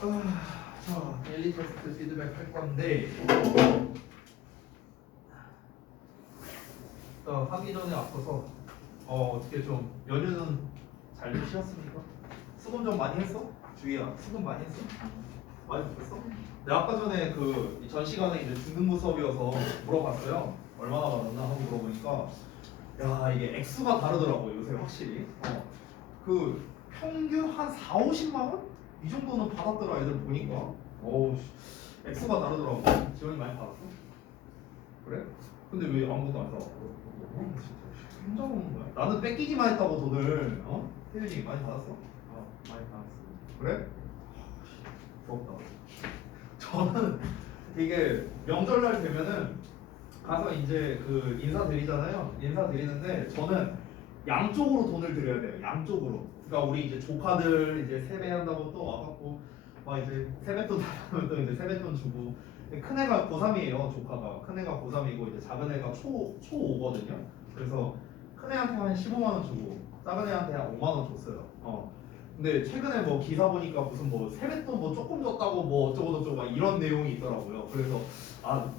자, 데일리 테스트 피드백 할 건데 하기 전에 앞서서 어떻게 좀 연휴는 잘들 쉬었습니까? 수금 좀 많이 했어? 주희야, 수금 많이 했어? 많이 못했어? 내가 아까 전에 그 전 시간에 이제 중등부 수업이어서 물어봤어요. 얼마나 받았나 하고 물어보니까 야 이게 액수가 다르더라고 요새 확실히. 그 평균 한 4, 50만 원? 이 정도는 받았더라 애들 보니까. 어우 액수가 다르더라고. 지원이 많이 받았어? 그래? 근데 왜 아무것도 안 사왔어? 진짜 혼자 먹는 거야? 나는 뺏기기만 했다고 돈을. 태윤이 많이 받았어? 많이 받았어요. 그래? 부럽다. 저는 이게 명절날 되면은 가서 이제 그 인사드리잖아요. 인사드리는데 저는 양쪽으로 돈을 드려야 돼요. 양쪽으로. 그러니까 우리 이제 조카들 이제 세배한다고 또 와갖고 막 이제 세뱃돈 달라면 또 이제 세뱃돈 주고. 큰 애가 고3이에요. 조카가 큰 애가 고3이고 이제 작은 애가 초5거든요. 그래서 큰 애한테 한 15만 원 주고 작은 애한테 한 5만 원 줬어요. 근데 최근에 뭐 기사 보니까 무슨 뭐 세뱃돈 뭐 조금 줬다고 뭐 어쩌고저쩌고 막 이런 내용이 있더라고요. 그래서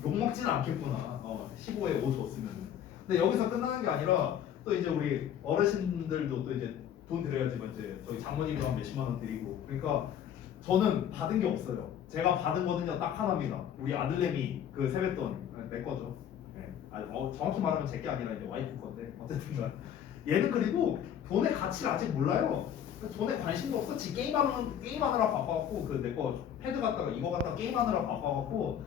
욕 먹지는 않겠구나. 15에 5 줬으면. 근데 여기서 끝나는 게 아니라 또 이제 우리 어르신들도 또 이제 돈 드려야지만 이제 저희 장모님도 한 몇십만 원 드리고. 그러니까 저는 받은 게 없어요. 제가 받은 거는요 딱 하나입니다. 우리 아들내미 그 세뱃돈 내 거죠. 네. 정확히 말하면 제 게 아니라 이제 와이프 건데 어쨌든간 얘는 그리고 돈의 가치를 아직 몰라요. 돈에 관심도 없어. 지 게임하느라 바빠갖고 그 내 거 패드 갖다가 이거 갖다가 게임하느라 바빠갖고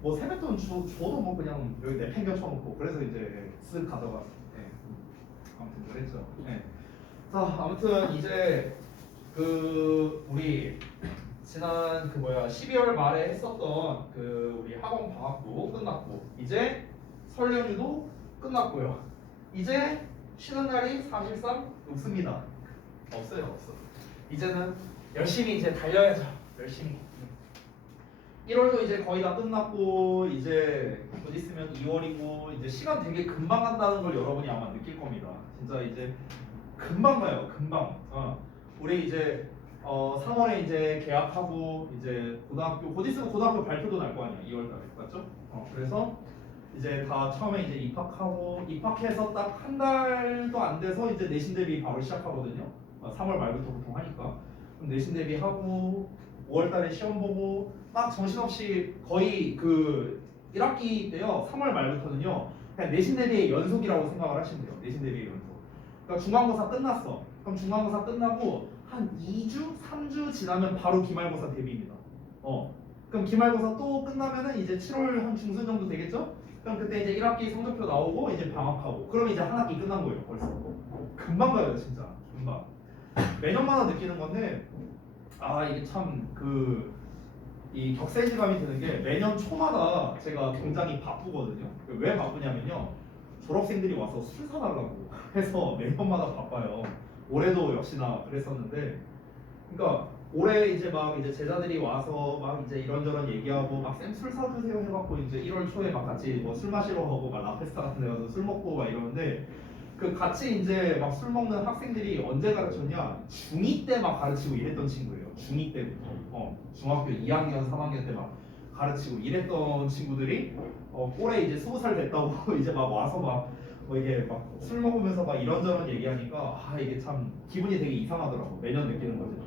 뭐 세뱃돈 줘도 뭐 그냥 여기 내팽겨 쳐놓고 그래서 이제 쓱 가져가. 네. 아무튼 그랬죠. 네. 자 아무튼 이제 그 우리 지난 12월 말에 했었던 그 우리 학원 방학도 끝났고 이제 설 연휴도 끝났고요. 이제 쉬는 날이 사실상 없습니다. 없어요. 이제는 열심히 이제 달려야죠. 열심히. 1월도 이제 거의 다 끝났고 이제 곧 있으면 2월이고 이제 시간 되게 금방 간다는 걸 여러분이 아마 느낄 겁니다. 진짜 이제 금방 가요. 금방. 우리 이제 3월에 이제 개학하고 이제 고등학교 곧 있으면 고등학교 발표도 날 거 아니야. 2월달에 맞죠? 그래서 이제 다 처음에 이제 입학하고 입학해서 딱 한 달도 안 돼서 이제 내신 대비 바로 시작하거든요. 3월 말부터 보통 하니까. 그럼 내신 대비하고 5월달에 시험 보고 막 정신없이 거의 그 1학기 때요. 3월 말부터는요. 그냥 내신 대비의 연속이라고 생각을 하시면 돼요. 내신 대비의 연속. 그러니까 중간고사 끝났어. 그럼 중간고사 끝나고 한 2주, 3주 지나면 바로 기말고사 대비입니다. 그럼 기말고사 또 끝나면은 이제 7월 한 중순 정도 되겠죠? 그럼 그때 이제 1학기 성적표 나오고 이제 방학하고 그럼 이제 한 학기 끝난 거예요 벌써. 금방 가요 진짜 금방. 매년마다 느끼는 건데 이게 참 이 격세지감이 드는 게 매년 초마다 제가 굉장히 바쁘거든요. 왜 바쁘냐면요 졸업생들이 와서 술 사달라고 해서 매년마다 바빠요. 올해도 역시나 그랬었는데 그러니까 올해 이제 막 이제 제자들이 와서 막 이제 이런저런 얘기하고 막 쌤 술 사주세요 해갖고 이제 1월 초에 막 같이 뭐 술 마시러 가고 막 라페스타 같은 데 가서 술 먹고 막 이러는데 그 같이 이제 막 술 먹는 학생들이 언제 가르쳤냐 중2 때 막 가르치고 이랬던 친구예요. 중2 때부터 중학교 2학년 3학년 때 막 가르치고 이랬던 친구들이 올해 이제 20살 됐다고 이제 막 와서 막 뭐 이게 막 술 먹으면서 막 이런저런 얘기하니까 이게 참 기분이 되게 이상하더라고. 매년 느끼는 거죠.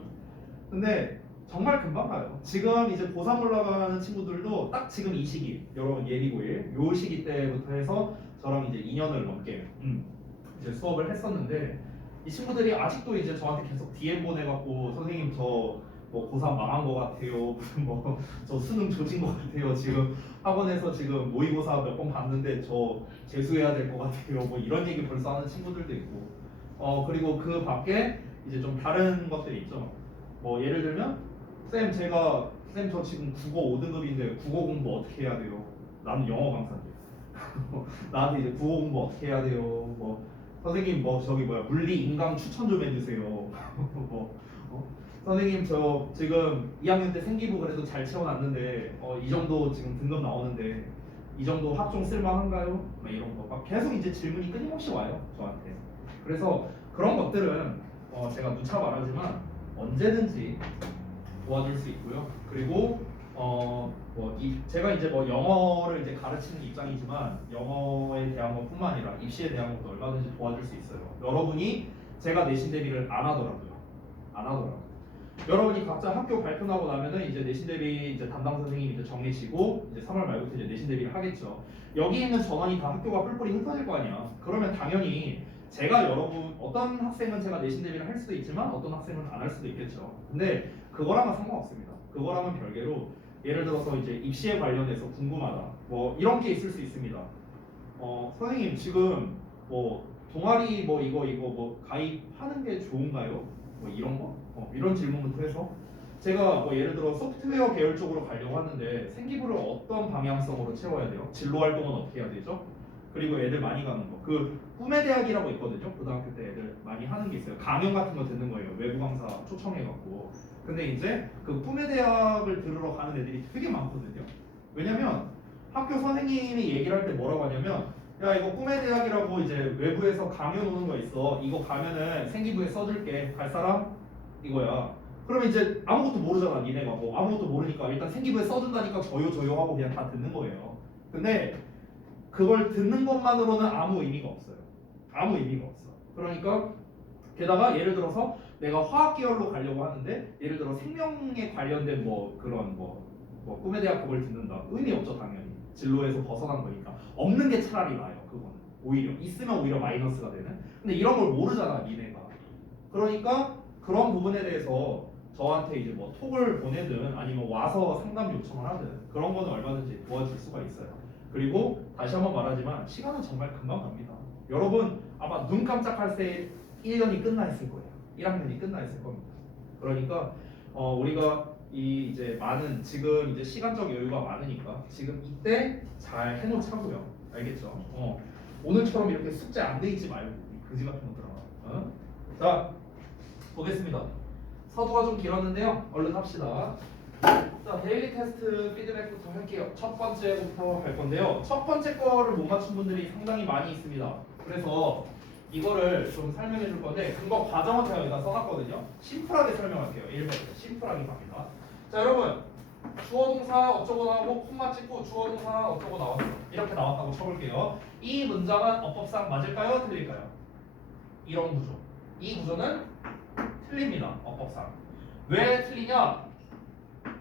근데 정말 금방 가요. 지금 이제 고3 올라가는 친구들도 딱 지금 이 시기, 여러분 예비고일 요 시기 때부터 해서 저랑 이제 2년을 넘게 이제 수업을 했었는데 이 친구들이 아직도 이제 저한테 계속 DM 보내갖고 선생님 저 뭐 고3 망한 것 같아요. 무슨 뭐 저 수능 조진 것 같아요. 지금 학원에서 지금 모의고사 몇 번 봤는데 저 재수해야 될 것 같아요. 뭐 이런 얘기 벌써 하는 친구들도 있고 그리고 그 밖에 이제 좀 다른 것들이 있죠. 뭐 예를 들면 쌤 저 지금 국어 5등급인데 국어 공부 어떻게 해야 돼요? 나는 영어 강사인데 나한테 이제 국어 공부 어떻게 해야 돼요? 뭐 선생님 뭐 물리 인강 추천 좀 해주세요. 선생님 저 지금 2학년 때 생기부 그래도 잘 채워놨는데 이 정도 지금 등급 나오는데 이 정도 학종 쓸만한가요? 막 이런 거 막 계속 이제 질문이 끊임없이 와요 저한테. 그래서 그런 것들은 제가 누차 말하지만 언제든지 도와줄 수 있고요. 그리고 제가 이제 뭐 영어를 이제 가르치는 입장이지만 영어에 대한 것뿐만 아니라 입시에 대한 것도 얼마든지 도와줄 수 있어요. 여러분이 제가 내신 대비를 안 하더라고요. 여러분이 각자 학교 발표 나고 나면은 이제 내신 대비 이제 담당 선생님이 이제 정리치고 이제 3월 말부터 이제 내신 대비를 하겠죠. 여기 있는 전원이 다 학교가 뿔뿔이 흩어질 거 아니야. 그러면 당연히 제가 여러분 어떤 학생은 제가 내신 대비를 할 수도 있지만 어떤 학생은 안 할 수도 있겠죠. 근데 그거랑은 상관없습니다. 그거랑은 별개로 예를 들어서 이제 입시에 관련해서 궁금하다. 뭐 이런 게 있을 수 있습니다. 선생님 지금 뭐 동아리 뭐 이거 뭐 가입하는 게 좋은가요? 뭐 이런 거? 이런 질문부터 해서 제가 뭐 예를 들어 소프트웨어 계열 쪽으로 가려고 하는데 생기부를 어떤 방향성으로 채워야 돼요? 진로 활동은 어떻게 해야 되죠? 그리고 애들 많이 가는 거. 그 꿈의 대학이라고 있거든요. 고등학교 때 애들 많이 하는 게 있어요. 강연 같은 거 듣는 거예요. 외부 강사 초청해갖고. 근데 이제 그 꿈의 대학을 들으러 가는 애들이 되게 많거든요. 왜냐면 학교 선생님이 얘기를 할 때 뭐라고 하냐면 야 이거 꿈의 대학이라고 이제 외부에서 강연 오는 거 있어. 이거 가면은 생기부에 써줄게. 갈 사람? 이거야. 그러면 이제 아무것도 모르잖아. 니네가 뭐 아무것도 모르니까 일단 생기부에 써준다니까 저요 하고 그냥 다 듣는 거예요. 근데 그걸 듣는 것만으로는 아무 의미가 없어요. 아무 의미가 없어. 그러니까 게다가 예를 들어서 내가 화학 계열로 가려고 하는데 예를 들어 생명에 관련된 뭐 그런 뭐 꿈의 대학 그걸 듣는다. 의미 없죠 당연히. 진로에서 벗어난 거니까. 없는 게 차라리 나아요. 그거는 오히려 있으면 오히려 마이너스가 되는. 근데 이런 걸 모르잖아 니네가. 그러니까 그런 부분에 대해서 저한테 이제 뭐 톡을 보내든 아니면 와서 상담 요청을 하든 그런 거는 얼마든지 도와줄 수가 있어요. 그리고 다시 한번 말하지만 시간은 정말 금방 갑니다. 여러분 아마 눈 깜짝할 때 1년이 끝나 있을 거예요. 1학년이 끝나 있을 겁니다. 그러니까 우리가 이 이제 많은 지금 이제 시간적 여유가 많으니까 지금 이때 잘 해놓자고요. 알겠죠? 오늘처럼 이렇게 숙제 안 돼 있지 말고 그지 같은 것들아. 자 보겠습니다. 서두가 좀 길었는데요. 얼른 합시다. 자, 데일리 테스트 피드백부터 할게요. 첫 번째부터 할 건데요. 첫 번째 거를 못 맞춘 분들이 상당히 많이 있습니다. 그래서 이거를 좀 설명해 줄 건데 그거 과정은 제가 여기다 써놨거든요. 심플하게 설명할게요. 1번부터 심플하게 갑니다. 자, 여러분 주어 동사 어쩌고 나오고 콤마 찍고 주어 동사 어쩌고 나왔어. 이렇게 나왔다고 쳐볼게요. 이 문장은 어법상 맞을까요? 틀릴까요? 이런 구조. 이 구조는 틀립니다. 어법상. 왜 틀리냐?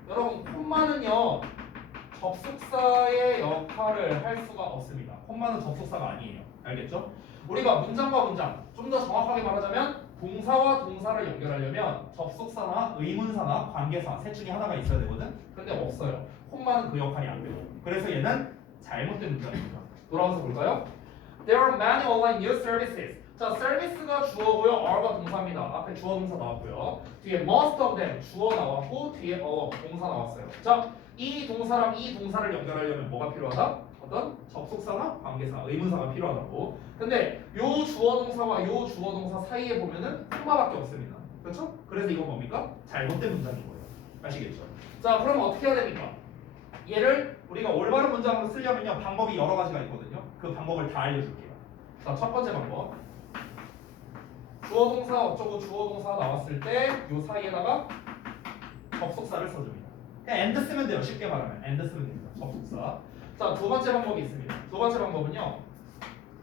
여러분 콤마는요 접속사의 역할을 할 수가 없습니다. 콤마는 접속사가 아니에요. 알겠죠? 우리가 문장과 문장 좀 더 정확하게 말하자면 동사와 동사를 연결하려면 접속사나 의문사나 관계사 셋 중에 하나가 있어야 되거든. 근데 없어요. 콤마는 그 역할이 안 돼요. 그래서 얘는 잘못된 문장입니다. 돌아와서 볼까요? There are many online news services. 자, 서비스가 주어고요. are가 동사입니다. 앞에 주어 동사 나왔고요. 뒤에 most of them 주어 나왔고 뒤에 동사 나왔어요. 자, 이 동사랑 이 동사를 연결하려면 뭐가 필요하다? 어떤 접속사나 관계사, 의문사가 필요하다고. 근데 요 주어 동사와 요 주어 동사 사이에 보면은 콤마밖에 없습니다. 그렇죠? 그래서 이건 뭡니까? 잘못된 문장인 거예요. 아시겠죠? 자, 그럼 어떻게 해야 됩니까? 얘를 우리가 올바른 문장으로 쓰려면요 방법이 여러 가지가 있거든요. 그 방법을 다 알려줄게요. 자, 첫 번째 방법. 주어 동사 어쩌고 주어 동사 나왔을 때 요 사이에다가 접속사를 써줍니다. 그냥 and 쓰면 돼요. 쉽게 말하면 and 쓰면 됩니다. 접속사. 자, 두 번째 방법이 있습니다. 두 번째 방법은요.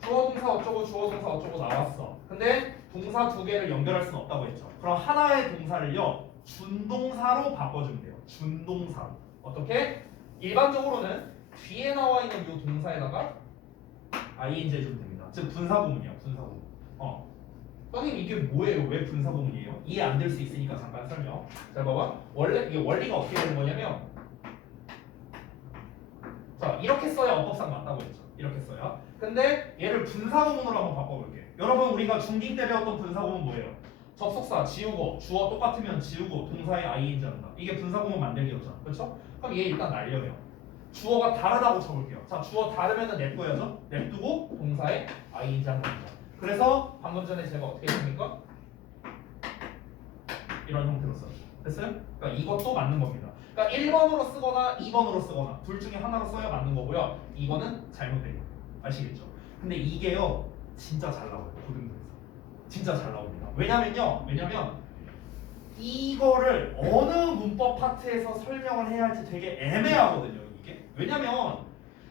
주어 동사 어쩌고 주어 동사 어쩌고 나왔어. 근데 동사 두 개를 연결할 수는 없다고 했죠. 그럼 하나의 동사를요 준동사로 바꿔주면 돼요. 준동사. 어떻게? 일반적으로는 뒤에 나와 있는 이 동사에다가 ing 해주면 됩니다. 즉 분사구문이에요. 분사구문. 선생님 이게 뭐예요? 왜 분사구문이에요? 이해 안 될 수 있으니까 잠깐 설명. 자, 봐봐. 원래 이게 원리가 어떻게 되는 거냐면, 자 이렇게 써야 어법상 맞다고 했죠. 이렇게 써야. 근데 얘를 분사구문으로 한번 바꿔볼게. 여러분 우리가 중딩 때 배웠던 분사구문 뭐예요? 접속사 지우고 주어 똑같으면 지우고 동사에 ing 한다. 이게 분사구문 만들기였잖아. 그렇죠? 그럼 얘 일단 날려요. 주어가 다르다고 쳐볼게요. 자, 주어 다르면은 냅둬야죠. 냅두고 동사에 ing 한 겁니다. 그래서 방금 전에 제가 어떻게 했습니까? 이런 형태로 썼죠. 됐어요? 그러니까 이것도 맞는 겁니다. 그러니까 1번으로 쓰거나 2번으로 쓰거나 둘 중에 하나로 써야 맞는 거고요. 이거는 잘못된 거예요. 아시겠죠? 근데 이게요 진짜 잘 나와요. 고등부에서 진짜 잘 나옵니다. 왜냐면 이거를 어느 문법 파트에서 설명을 해야 할지 되게 애매하거든요. 이게 왜냐면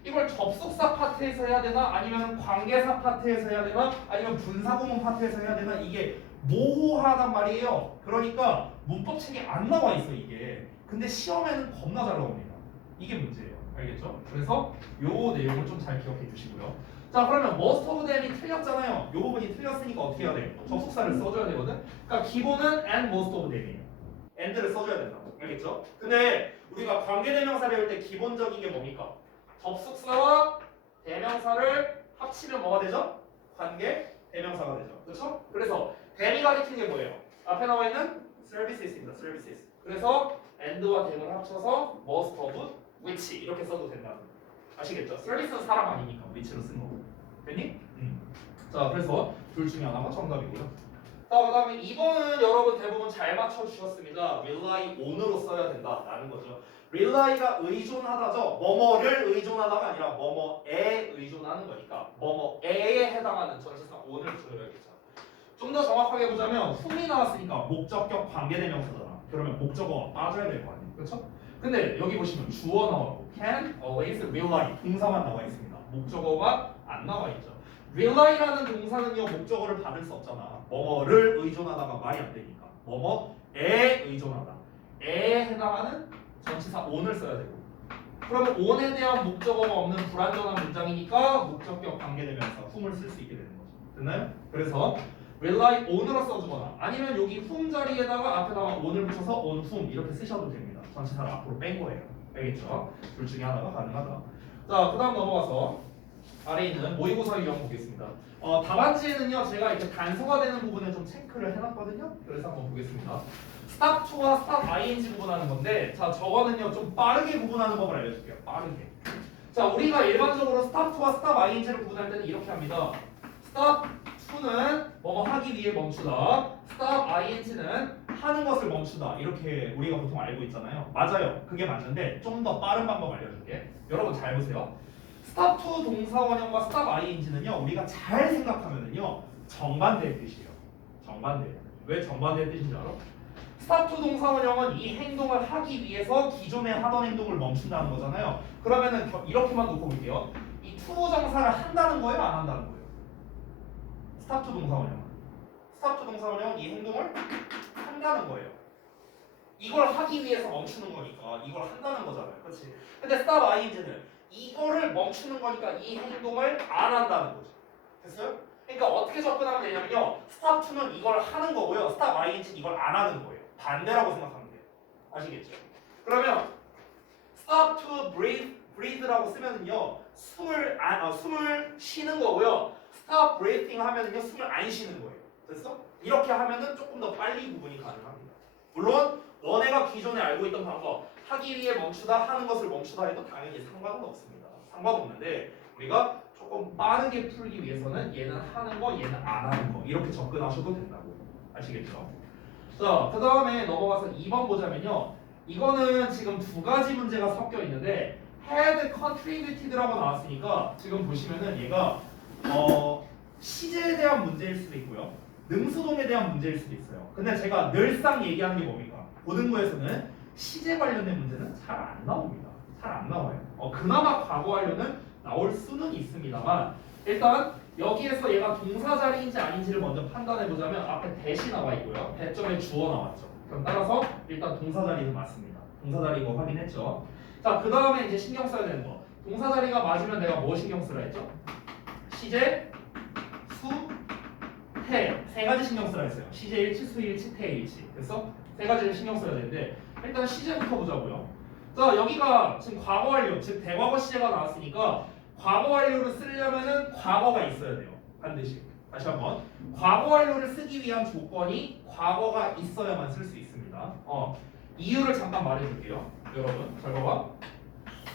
이걸 접속사 파트에서 해야 되나 아니면 관계사 파트에서 해야 되나 아니면 분사구문 파트에서 해야 되나 이게 모호하단 말이에요. 그러니까 문법책에 안 나와 있어 이게. 근데 시험에는 겁나 잘 나옵니다. 이게 문제예요. 알겠죠? 그래서 요 내용을 좀 잘 기억해 주시고요. 자 그러면 most of them이 틀렸잖아요. 요 부분이 틀렸으니까 어떻게 해야 돼요? 접속사를 써줘야 되거든. 그러니까 기본은 and most of them이에요. and를 써줘야 된다고. 알겠죠? 근데 우리가 관계대명사 배울 때 기본적인 게 뭡니까? 접속사와 대명사를 합치면 뭐가 되죠? 관계 대명사가 되죠. 그렇죠? 그래서 them이 가리키는 게 뭐예요? 앞에 나와 있는 services입니다. services. 그래서 and와 them을 합쳐서 most of which 이렇게 써도 된다. 아시겠죠? service는 사람 아니니까 which로 쓴 거고. 됐니? 자 그래서 둘 중에 하나가 정답이고요. 자 그다음에 2번은 여러분 대부분 잘 맞춰주셨습니다. rely on으로 써야 된다라는 거죠. 릴라이가 의존하다죠. 뭐뭐를 의존하다가 아니라 뭐뭐에 의존하는 거니까 뭐뭐에에 해당하는 전치사 on을 붙여줘야겠죠. 좀 더 정확하게 보자면 whom이 나왔으니까 목적격 관계대명사잖아. 그러면 목적어가 빠져야 될 거 아니에요. 그렇죠? 근데 여기 보시면 주어 나왔고 can, always, rely 동사만 나와 있습니다. 목적어가 안 나와 있죠. rely라는 동사는요 목적어를 받을 수 없잖아. 뭐뭐를 의존하다가 말이 안 되니까 뭐뭐에 의존하다 에에 해당하는 전치사 on을 써야 되고 그러면 on에 대한 목적어가 없는 불완전한 문장이니까 목적격 관계대명사 whom을 쓸 수 있게 되는 거죠. 됐나요? 그래서 rely on으로 써주거나 아니면 여기 whom 자리에다가 앞에다가 on을 붙여서 on whom 이렇게 쓰셔도 됩니다. 전치사를 앞으로 뺀 거예요. 알겠죠? 둘 중에 하나가 가능하다. 자, 그 다음 넘어가서 아래에 있는 모의고사 유형 보겠습니다. 답안지에는요 제가 이렇게 단서가 되는 부분을 좀 체크를 해놨거든요. 그래서 한번 보겠습니다. stop to와 stop ing 구분하는 건데 자 저거는요 좀 빠르게 구분하는 법을 알려줄게요. 빠르게. 자 우리가 일반적으로 stop to와 stop ing를 구분할 때는 이렇게 합니다. stop to는 뭐뭐 하기 위해 멈추다. stop ing는 하는 것을 멈추다. 이렇게 우리가 보통 알고 있잖아요. 맞아요. 그게 맞는데 좀 더 빠른 방법 알려줄게. 여러분 잘 보세요. stop to 동사원형과 stop ing는요 우리가 잘 생각하면은요 정반대의 뜻이에요. 정반대. 왜 정반대의 뜻인지 알아? stop to 동사원형은 이 행동을 하기 위해서 기존에 하던 행동을 멈춘다는 거잖아요. 그러면은 이렇게만 놓고 볼게요. 이 to 정사를 한다는 거예요, 안 한다는 거예요? stop to 동사원형은 stop to 동사원형은 이 행동을 한다는 거예요. 이걸 하기 위해서 멈추는 거니까 이걸 한다는 거잖아요. 그렇지? 근데 stop ing는 이거를 멈추는 거니까 이 행동을 안 한다는 거죠. 됐어요? 그러니까 어떻게 접근하면 되냐면요. stop to는 이걸 하는 거고요. stop ing는 이걸 안 하는 거예요. 반대라고 생각하면 돼요. 아시겠죠? 그러면 stop to breathe라고 쓰면은요. 숨을 쉬는 거고요. stop breathing 하면은요. 숨을 안 쉬는 거예요. 됐어? 이렇게 하면은 조금 더 빨리 구분이 가능합니다. 물론 너네가 기존에 알고 있던 방법 하기 위해 멈추다 하는 것을 멈추다 해도 당연히 상관은 없습니다. 상관없는데 우리가 조금 빠르게 풀기 위해서는 얘는 하는 거 얘는 안 하는 거 이렇게 접근하셔도 된다고 아시겠죠? 자, 그 다음에 넘어가서 2번 보자면요. 이거는 지금 두 가지 문제가 섞여 있는데 had contributed라고 나왔으니까 지금 보시면은 얘가 시제에 대한 문제일 수도 있고요. 능수동에 대한 문제일 수도 있어요. 근데 제가 늘상 얘기하는 게 뭡니까? 고등부에서는 시제 관련된 문제는 잘 안 나옵니다. 잘 안 나와요. 그나마 과거 완료는 나올 수는 있습니다만 일단 여기에서 얘가 동사 자리인지 아닌지를 먼저 판단해 보자면 앞에 대시 나와 있고요. 대점에 주어 나왔죠. 그럼 따라서 일단 동사 자리는 맞습니다. 동사 자리인 거 확인했죠. 자, 그 다음에 이제 신경 써야 되는 거. 동사 자리가 맞으면 내가 뭐 신경 쓰라 했죠? 시제, 수, 태. 세 가지 신경 쓰라 했어요. 시제 일치, 수 일치, 태 일치. 됐어? 세 가지를 신경 써야 되는데 일단 시제부터 보자고요. 자, 여기가 지금 과거 완료, 즉 대과거 시제가 나왔으니까 과거 완료를 쓰려면은 과거가 있어야 돼요. 반드시. 다시 한번. 과거 완료를 쓰기 위한 조건이 과거가 있어야만 쓸 수 있습니다. 이유를 잠깐 말해줄게요. 여러분, 잘 봐봐.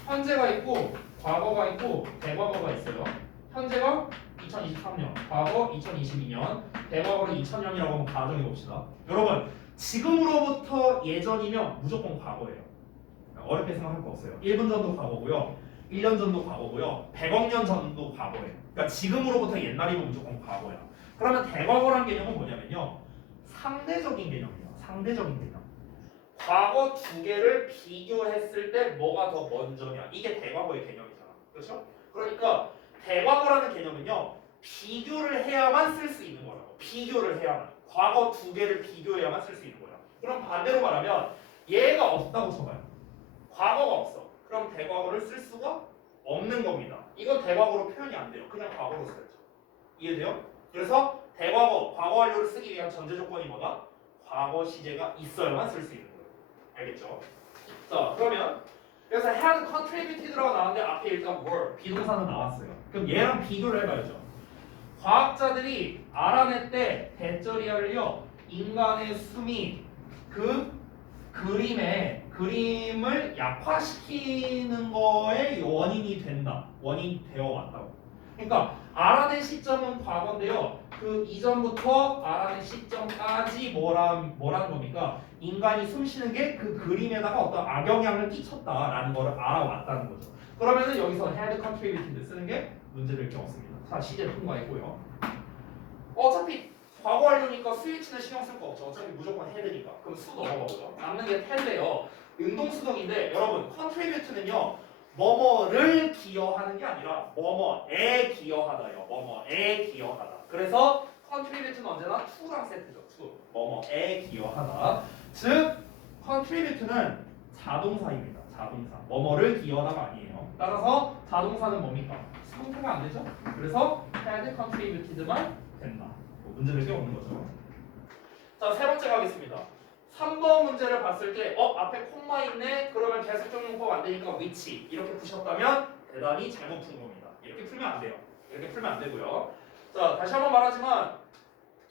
현재가 있고 과거가 있고 대과거가 있어요. 현재가 2023년, 과거 2022년, 대과거를 2000년이라고 한번 가정해 봅시다. 여러분, 지금으로부터 예전이면 무조건 과거예요. 어렵게 생각할 거 없어요. 1분 전도 과거고요. 1년 전도 과거고요. 100억 년 전도 과거예요. 그러니까 지금으로부터 옛날이면 무조건 과거야. 그러면 대과거란 개념은 뭐냐면요. 상대적인 개념이에요. 상대적인 개념. 과거 두 개를 비교했을 때 뭐가 더 먼저냐. 이게 대과거의 개념이잖아. 그렇죠? 그러니까 대과거라는 개념은요. 비교를 해야만 쓸 수 있는 거라고. 비교를 해야만. 과거 두 개를 비교해야만 쓸 수 있는 거야. 그럼 반대로 말하면 얘가 없다고 쳐봐요. 과거가 없어. 그럼 대과거를 쓸 수가 없는 겁니다. 이건 대과거로 표현이 안 돼요. 그냥 과거로 써야죠. 이해돼요? 그래서 대과거, 과거 완료를 쓰기 위한 전제 조건이 뭐다? 과거 시제가 있어야만 쓸 수 있는 거예요. 알겠죠? 자, 그러면 그래서 had contributed라고 나왔는데 앞에 일단 were, 비동사는 나왔어요. 그럼 얘랑 비교를 해봐야죠. 과학자들이 알아냈대 대저리얼요 인간의 숨이 그 그림을 약화시키는 거에 원인이 된다. 원인이 되어 왔다고. 그러니까 알아낸 시점은 과거인데요. 그 이전부터 알아낸 시점까지 뭐라는 겁니까? 인간이 숨쉬는 게 그 그림에다가 어떤 악영향을 끼쳤다라는 거를 알아왔다는 거죠. 그러면은 여기서 had contributed 쓰는 게 문제될 게 없습니다. 자, 시제 통과했고요. 어차피 과거 완료니까 스위치는 신경 쓸 거 없죠. 어차피 무조건 헤드니까. 그럼 수 넘어가보죠. 남는 게 텐데요. 능동수동인데 여러분 contribute는요. 뭐뭐를 기여하는 게 아니라 뭐뭐에 기여하다요. 뭐뭐에 기여하다. 그래서 contribute는 언제나 to랑 세트죠. to. 뭐뭐에 기여하다. 즉 contribute는 자동사입니다. 자동사. 뭐뭐를 기여하다가 아니에요. 따라서 자동사는 뭡니까? 상태가 안 되죠. 그래서 had contributed만 된다. 문제될 게 없는 거죠. 자, 세 번째 가겠습니다. 3번 문제를 봤을 때 앞에 콤마 있네. 그러면 계속적용법 안 되니까 which 이렇게 푸셨다면 대단히 잘못 푼 겁니다. 이렇게 풀면 안 돼요. 이렇게 풀면 안 되고요. 자, 다시 한번 말하지만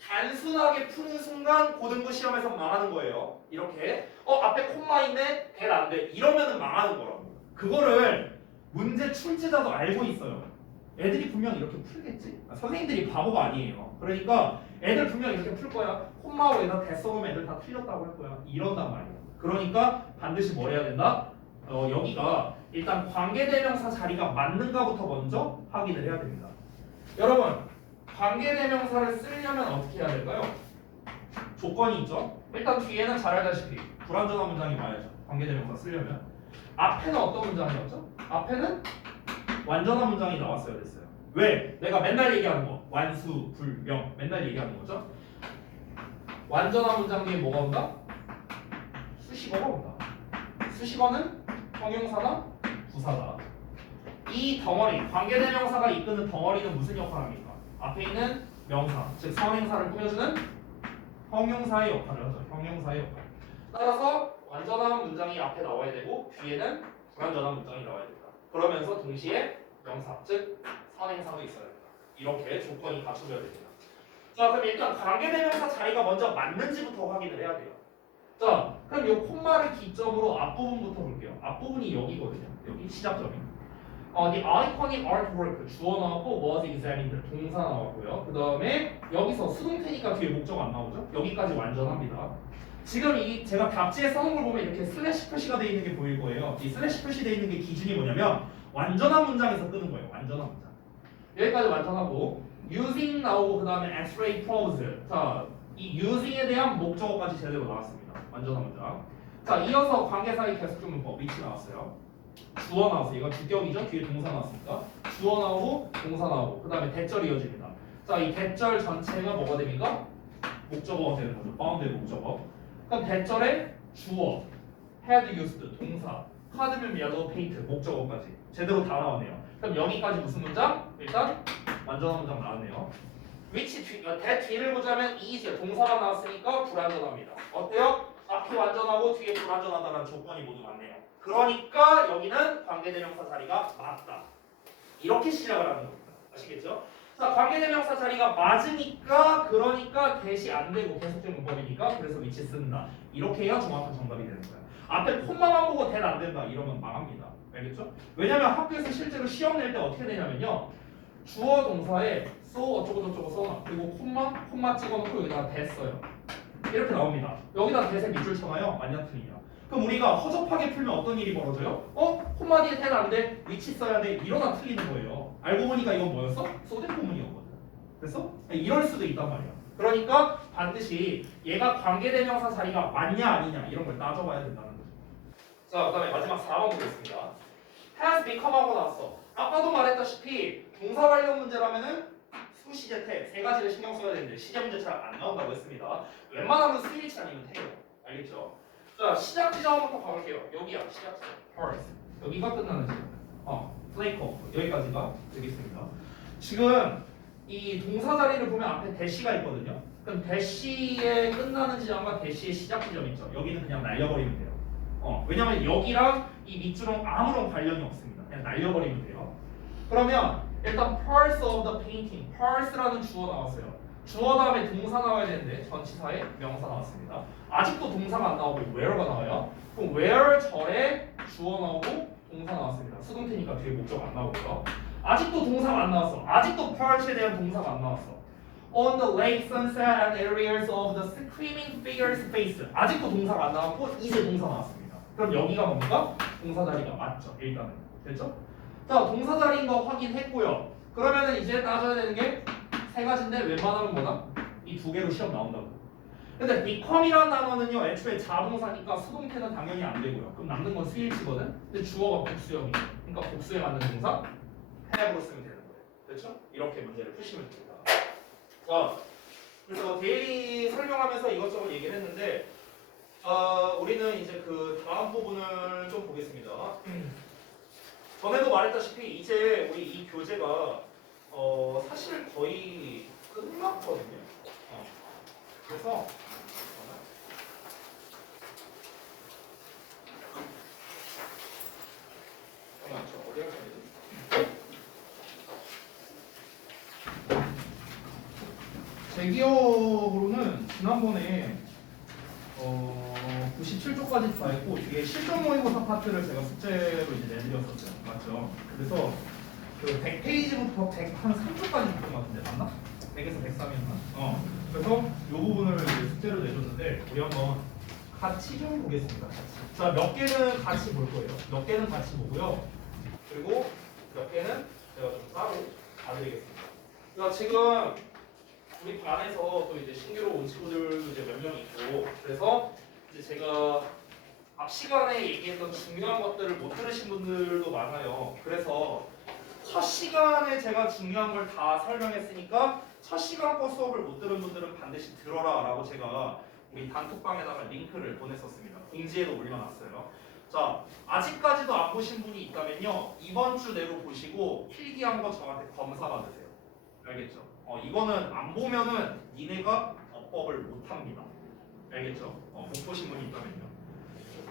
단순하게 푸는 순간 고등부 시험에서 망하는 거예요. 이렇게 앞에 콤마 있네. 대 안 돼. 이러면은 망하는 거라고. 그거를 문제 출제자도 알고 있어요. 애들이 분명 이렇게 풀겠지. 선생님들이 바보가 아니에요. 그러니까 애들 분명 이렇게 풀 거야. 콤마오에다 대 써놓으면 애들 다 틀렸다고 할 거야. 이런단 말이야. 그러니까 반드시 뭘 해야 된다? 여기가 일단 관계대명사 자리가 맞는가부터 먼저 확인을 해야 됩니다. 여러분, 관계대명사를 쓰려면 어떻게 해야 될까요? 조건이 있죠. 일단 뒤에는 잘 알다시피 불완전한 문장이 와야죠. 관계대명사 쓰려면. 앞에는 어떤 문장이었죠? 앞에는 완전한 문장이 나왔어야 됐어요. 왜? 내가 맨날 얘기하는 거 완수, 불명 맨날 얘기하는 거죠. 완전한 문장 뒤에 뭐가 온다? 수식어가 온다. 수식어는 형용사나 부사다. 이 덩어리, 관계대명사가 이끄는 덩어리는 무슨 역할을 합니까? 앞에 있는 명사, 즉 선행사를 꾸며주는 형용사의 역할을 하죠. 형용사의 역할. 따라서 완전한 문장이 앞에 나와야 되고 뒤에는 불완전한 문장이 나와야 된다. 그러면서 동시에 명사, 즉 선행사도 있어야 된다. 이렇게 조건이 갖춰져야 됩니다. 자, 그럼 일단 관계대명사 자리가 먼저 맞는지부터 확인을 해야 돼요. 자, 그럼 이 콤마를 기점으로 앞부분부터 볼게요. 앞부분이 여기거든요. 여기 시작점이. The iconic artwork 주어 나왔고 was examined 동사 나왔고요. 그 다음에 여기서 수동태니까 뒤에 목적 안 나오죠? 여기까지 완전합니다. 지금 이 제가 답지에 써놓은 걸 보면 이렇게 슬래시 표시가 되어 있는 게 보일 거예요. 이 슬래시 표시되어 있는 게 기준이 뭐냐면 완전한 문장에서 끄는 거예요. 완전한 문장. 여기까지 완전하고 using 나오고 그 다음에 X-ray probes. 자, 이 using에 대한 목적어까지 제대로 나왔습니다. 완전한 문장. 자, 이어서 관계사의 계속적용법 위치 나왔어요. 주어 나왔어요. 이건 주격이죠. 뒤에 동사 나왔습니다. 주어 나오고 동사 나오고 그 다음에 대절이 이어집니다. 자, 이 대절 전체가 뭐가 됩니까? 목적어가 되는 거죠. 바운드의 목적어. 그럼 대절에 주어, had used 동사, 카드면 yellow paint 목적어까지 제대로 다 나왔네요. 그럼 여기까지 무슨 문장? 일단 완전한 문장 나왔네요. which 대 뒤를 보자면 is요. 동사가 나왔으니까 불완전합니다. 어때요? 앞이 완전하고 뒤에 불완전하다는 조건이 모두 맞네요. 그러니까 여기는 관계대명사 자리가 맞다. 이렇게 시작을 하는 겁니다. 아시겠죠? 자, 관계대명사 자리가 맞으니까 그러니까 대시 안 되고 계속적용법이니까 그래서 위치 쓴다. 이렇게 해야 정확한 정답이 되는 거야. 앞에 콤마만 보고 대는 안 된다. 이러면 망합니다. 알겠죠? 왜냐면 학교에서 실제로 시험 낼 때 어떻게 되냐면요. 주어 동사에 so 어쩌고 저쩌고 써놔. 그리고 콤마 찍어놓고 여기다가 대 써요. 이렇게 나옵니다. 여기다 대세 밑줄 쳐놔요. 맞냐 틀리냐. 그럼 우리가 허접하게 풀면 어떤 일이 벌어져요? 콤마 뒤에 대는 안 돼. 위치 써야 돼. 이러나 틀리는 거예요. 알고 보니까 이건 뭐였어? 소된 포문이었거든. 그래서 이럴 수도 있단 말이야. 그러니까 반드시 얘가 관계대명사 자리가 맞냐 아니냐 이런 걸 따져봐야 된다는 거죠. 자, 그다음에 마지막 4번 보겠습니다. has become 하고 나왔어. 아까도 말했다시피 동사 관련 문제라면은 수, 시제, 태 세 가지를 신경 써야 되는데 시제 문제 잘 안 나온다고 했습니다. 웬만하면 수일치 아니면 태요. 알겠죠? 자, 시작 지점부터 가볼게요. 여기야, 시작 지점. First. 여기가 끝나는 지점. flake off. 여기까지가 되겠습니다. 지금 이 동사 자리를 보면 앞에 대시가 있거든요. 그럼 대시에 끝나는 지점과 대시의 시작 지점 있죠. 여기는 그냥 날려버리면 돼요. 왜냐면 여기랑 이 밑줄은 아무런 관련이 없습니다. 그냥 날려버리면 돼요. 그러면 일단 parts of the painting, parts라는 주어 나왔어요. 주어 다음에 동사 나와야 되는데 전치사에 명사 나왔습니다. 아직도 동사가 안 나오고 where가 나와요. 그럼 where 절에 주어 나오고 동사 나왔습니다. 수동태니까 뒤에 목적 안 나오고요. 아직도 동사가 안 나왔어. 아직도 parts에 대한 동사가 안 나왔어. On the lake, sunset, and areas of the screaming figure's face. 아직도 동사가 안 나왔고 이제 동사 나왔습니다. 그럼 여기가 뭡니까? 동사 자리가 맞죠. 일단은 됐죠? 자, 동사 자리인 거 확인했고요. 그러면은 이제 따져야 되는 게 세 가지인데 웬만하면 뭐다? 이 두 개로 시험 나온다고. 근데 become이라는 단어는요 애초에 자동사니까 수동태는 당연히 안 되고요. 그럼 남는 건 수일치거든. 근데 주어가 복수형이에요. 그러니까 복수에 맞는 동사 have로 쓰면 되는 거예요. 됐죠? 이렇게 문제를 푸시면 됩니다. 자, 그래서 데일리 설명하면서 이것저것 얘기를 했는데 우리는 이제 그 다음 부분을 좀 보겠습니다. 전에도 말했다시피 이제 우리 이 교재가 사실 거의 끝났거든요. 그래서 어디 할 거예요? 제 기억으로는 지난번에 97쪽까지 다 했고 뒤에 실전 모의고사 파트를 제가 숙제로 이제 내드렸었어요. 맞죠? 그래서 그 100페이지부터 103쪽까지 했던 것 같은데 맞나? 100에서 103이었나? 그래서 이 부분을 이제 숙제로 내줬는데 우리 한번 같이 좀 보겠습니다. 자, 몇 개는 같이 볼 거예요. 몇 개는 같이 보고요. 그리고 몇 개는 제가 좀 따로 봐드리겠습니다. 자, 지금 우리 반에서 또 이제 신규로 온 친구들도 이제 몇 명 있고 그래서 이제 제가 앞 시간에 얘기했던 중요한 것들을 못 들으신 분들도 많아요. 그래서 첫 시간에 제가 중요한 걸 다 설명했으니까 첫 시간 거 수업을 못 들은 분들은 반드시 들어라 라고 제가 우리 단톡방에다가 링크를 보냈었습니다. 공지에도 올려놨어요. 자, 아직까지도 안 보신 분이 있다면요 이번 주 내로 보시고 필기한 거 저한테 검사 받으세요. 알겠죠? 이거는 안 보면은 니네가 어법을 못 합니다. 알겠죠? 못 보신 분이 있다면요.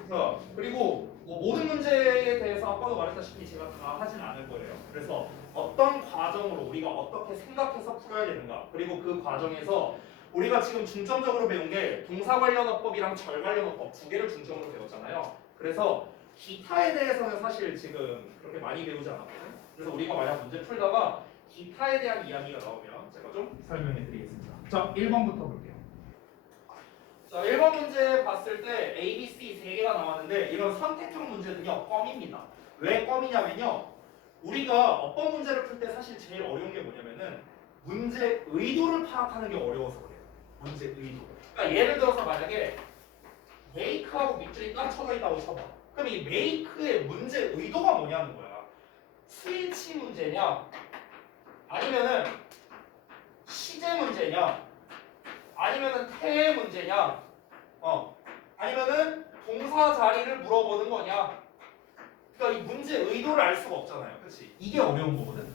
자, 그리고 뭐 모든 문제에 대해서 아까도 말했다시피 제가 다 하진 않을 거예요. 그래서 어떤 과정으로 우리가 어떻게 생각해서 풀어야 되는가, 그리고 그 과정에서 우리가 지금 중점적으로 배운 게 동사 관련 어법이랑 절 관련 어법 두 개를 중점으로 배웠잖아요. 그래서 기타에 대해서는 사실 지금 그렇게 많이 배우지 않았거든요. 그래서 우리가 만약 문제 풀다가 기타에 대한 이야기가 나오면 제가 좀 설명해 드리겠습니다. 자, 1번부터 볼게요. 자, 1번 문제 봤을 때 A, B, C 세 개가 나왔는데 이런 선택형 문제는요 껌입니다. 왜 껌이냐면요 우리가 어법 문제를 풀 때 사실 제일 어려운 게 뭐냐면은 문제 의도를 파악하는 게 어려워서 그래요. 문제 의도. 그러니까 예를 들어서 만약에 make하고 밑줄이 딱 쳐져 있다고 쳐봐. 그럼 이 make의 문제 의도가 뭐냐는 거야. 스위치 문제냐 아니면은 시제 문제냐 아니면은 태의 문제냐 아니면은 동사 자리를 물어보는 거냐. 그러니까 이 문제 의도를 알 수가 없잖아요. 그렇지? 이게 어려운 거거든.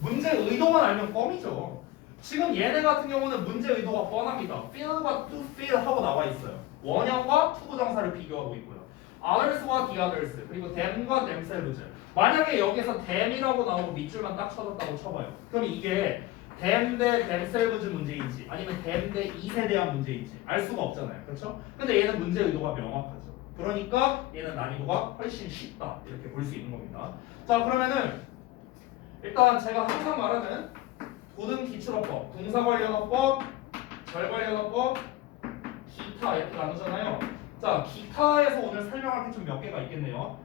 문제 의도만 알면 껌이죠. 지금 얘네 같은 경우는 문제 의도가 뻔합니다. feel과 to feel 하고 나와 있어요. 원형과 투부정사를 비교하고 있고요. others와 the others 그리고 them과 themselves. 만약에 여기서 them이라고 나오고 밑줄만 딱 쳐졌다고 쳐봐요. 그럼 이게 them 대 themselves 문제인지 아니면 them 대 it에 대한 문제인지 알 수가 없잖아요. 그렇죠? 근데 얘는 문제 의도가 명확하죠. 그러니까 얘는 난이도가 훨씬 쉽다. 이렇게 볼 수 있는 겁니다. 자, 그러면은 일단 제가 항상 말하는 고등 기출어법, 동사 관련 어법, 절 관련 어법, 기타 이렇게 나누잖아요. 자, 기타에서 오늘 설명할 게 좀 몇 개가 있겠네요.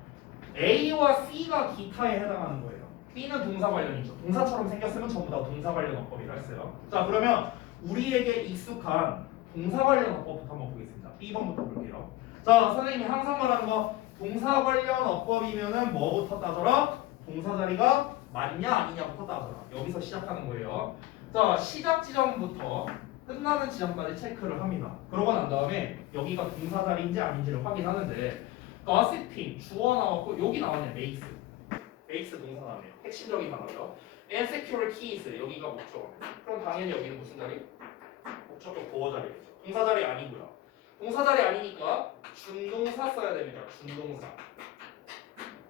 A와 C가 기타에 해당하는 거예요. B는 동사 관련이죠. 동사처럼 생겼으면 전부 다 동사 관련 어법이라 했어요. 자, 그러면 우리에게 익숙한 동사 관련 어법부터 한번 보겠습니다. B번부터 볼게요. 자, 선생님이 항상 말하는 거 동사 관련 어법이면은 뭐부터 따져라? 동사 자리가 맞냐 아니냐부터 따져라. 여기서 시작하는 거예요. 자, 시작 지점부터 끝나는 지점까지 체크를 합니다. 그러고 난 다음에 여기가 동사 자리인지 아닌지를 확인하는데 gossiping 주어 나왔고 여기 나왔네 makes 동사 나왔네요. 핵심적인 단어죠. and secure keys 여기가 목적. 그럼 당연히 여기는 무슨 자리? 목적격 보호 자리겠죠. 동사 자리 아니고요. 동사 자리 아니니까 준동사 써야 됩니다. 준동사.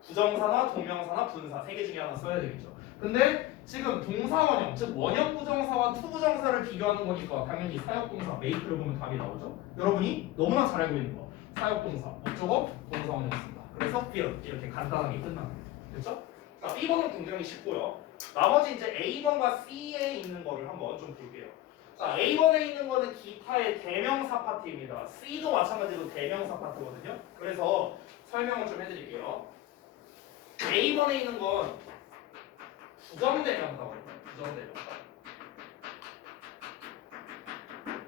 부정사나 동명사나 분사 세 개 중에 하나 써야 되겠죠. 근데 지금 동사 원형, 즉 원형 부정사와 투부정사를 비교하는 거니까 당연히 사역동사 make를 보면 답이 나오죠. 여러분이 너무나 잘 알고 있는 거 사역동사, 목적어, 동사 원형 씁니다. 그래서 build 이렇게 간단하게 끝납니다. 됐죠? 자, B번은 굉장히 쉽고요. 나머지 이제 A번과 C에 있는 거를 한번 좀 볼게요. 자, A번에 있는 거는 기타의 대명사 파트입니다. C도 마찬가지로 대명사 파트거든요. 그래서 설명을 좀 해드릴게요. A번에 있는 건 부정대명사거든요. 부정대명사.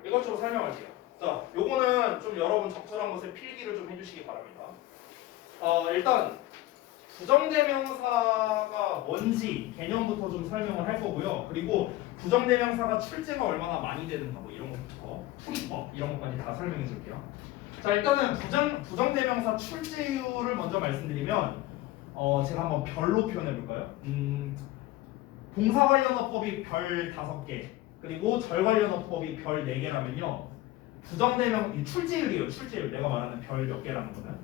이것 좀 설명할게요. 자, 요거는 좀 여러분 적절한 것에 필기를 좀 해주시기 바랍니다. 일단 부정대명사가 뭔지 개념부터 좀 설명을 할 거고요. 그리고 부정대명사가 출제가 얼마나 많이 되는가 뭐 이런 것부터 풀이법 이런 것까지 다 설명해 줄게요. 자, 일단은 부정대명사 출제율을 먼저 말씀드리면 제가 한번 별로 표현해 볼까요? 동사 관련 어법이 별 5개 그리고 절 관련 어법이 별 4개라면요. 부정대명 출제율이에요. 출제율 내가 말하는 별 몇 개라는 거는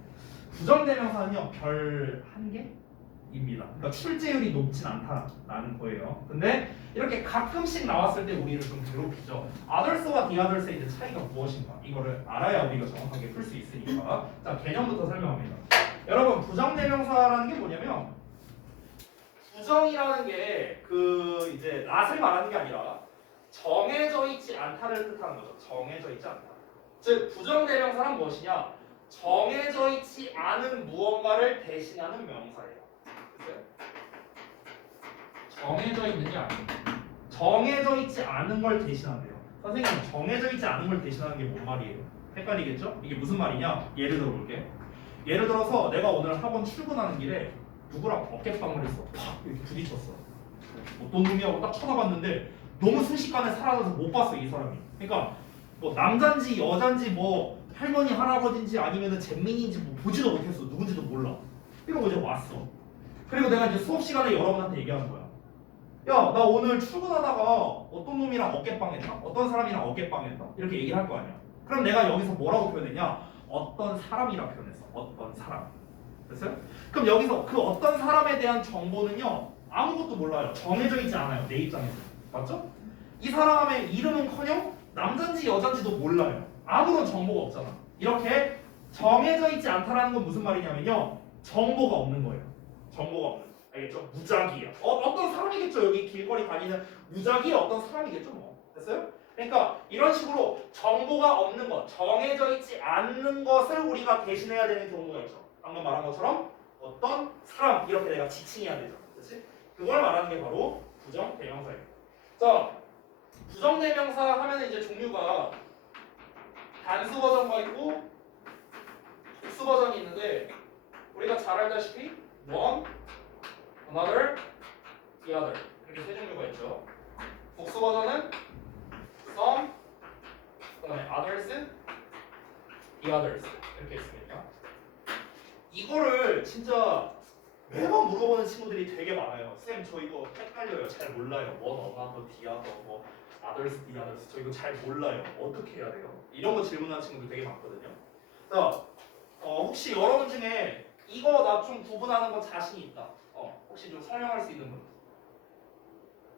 부정대명사는요 별 1개입니다. 그러니까 출제율이 높진 않다라는 거예요. 근데 이렇게 가끔씩 나왔을 때 우리를 좀 괴롭히죠. others와 the others의 이제 차이가 무엇인가 이거를 알아야 우리가 정확하게 풀 수 있으니까. 자, 개념부터 설명합니다. 여러분 부정대명사라는 게 뭐냐면 부정이라는 게 그 이제 낫을 말하는 게 아니라 정해져 있지 않다를 뜻하는 거죠. 정해져 있지 않다. 즉 부정대명사란 무엇이냐? 정해져 있지 않은 무언가를 대신하는 명사예요. 됐어요? 정해져 있는 게 아니에요. 정해져 있지 않은 걸 대신한대요. 선생님 정해져 있지 않은 걸 대신하는 게 뭔 말이에요? 헷갈리겠죠? 이게 무슨 말이냐? 예를 들어 볼게. 예를 들어서 내가 오늘 학원 출근하는 길에 누구랑 어깨빵을 했어. 팍 이렇게 부딪혔어. 어떤 놈이라고 딱 쳐다봤는데 너무 순식간에 사라져서 못 봤어 이 사람이. 그러니까 뭐 남잔지 여잔지 뭐 할머니 할아버지인지 아니면은 잼민이인지 뭐 보지도 못했어. 누군지도 몰라. 이러고 이제 왔어. 그리고 내가 이제 수업 시간에 여러분한테 얘기하는 거야. 야, 나 오늘 출근하다가 어떤 놈이랑 어깨빵 했다. 어떤 사람이랑 어깨빵 했다. 이렇게 얘기를 할 거 아니야. 그럼 내가 여기서 뭐라고 표현했냐? 어떤 사람이라 표현했어. 어떤 사람. 됐어요? 그럼 여기서 그 어떤 사람에 대한 정보는요 아무것도 몰라요. 정해져 있지 않아요. 내 입장에서. 맞죠? 이 사람의 이름은커녕 남잔지 여잔지도 몰라요. 아무런 정보가 없잖아. 이렇게 정해져 있지 않다라는 건 무슨 말이냐면요 정보가 없는 거예요. 정보가 없는 거. 알겠죠? 무작위야. 어떤 사람이겠죠. 여기 길거리 다니는 무작위의 어떤 사람이겠죠. 뭐. 됐어요? 그러니까 이런 식으로 정보가 없는 것, 정해져 있지 않는 것을 우리가 대신해야 되는 경우가 있죠. 방금 말한 것처럼 어떤 사람 이렇게 내가 지칭해야 되죠. 그렇지? 그걸 말하는 게 바로 부정대명사예요. 자, 부정대명사 하면 이제 종류가 단수 버전과 있고 복수 버전이 있는데 우리가 잘 알다시피 one, another, the other 이렇게 세 종류가 있죠. 복수 버전은 some, 그다음에 others, the others 이렇게 있습니다. 이거를 진짜 매번 물어보는 친구들이 되게 많아요. 쌤, 저 이거 헷갈려요. 잘 몰라요. one, another, the other, 뭐 others, the others. 저 이거 잘 몰라요. 어떻게 해야 돼요? 이런 거 질문하는 친구들 되게 많거든요. 자, 혹시 여러분 중에 이거 나 좀 구분하는 거 자신이 있다. 혹시 좀 설명할 수 있는 분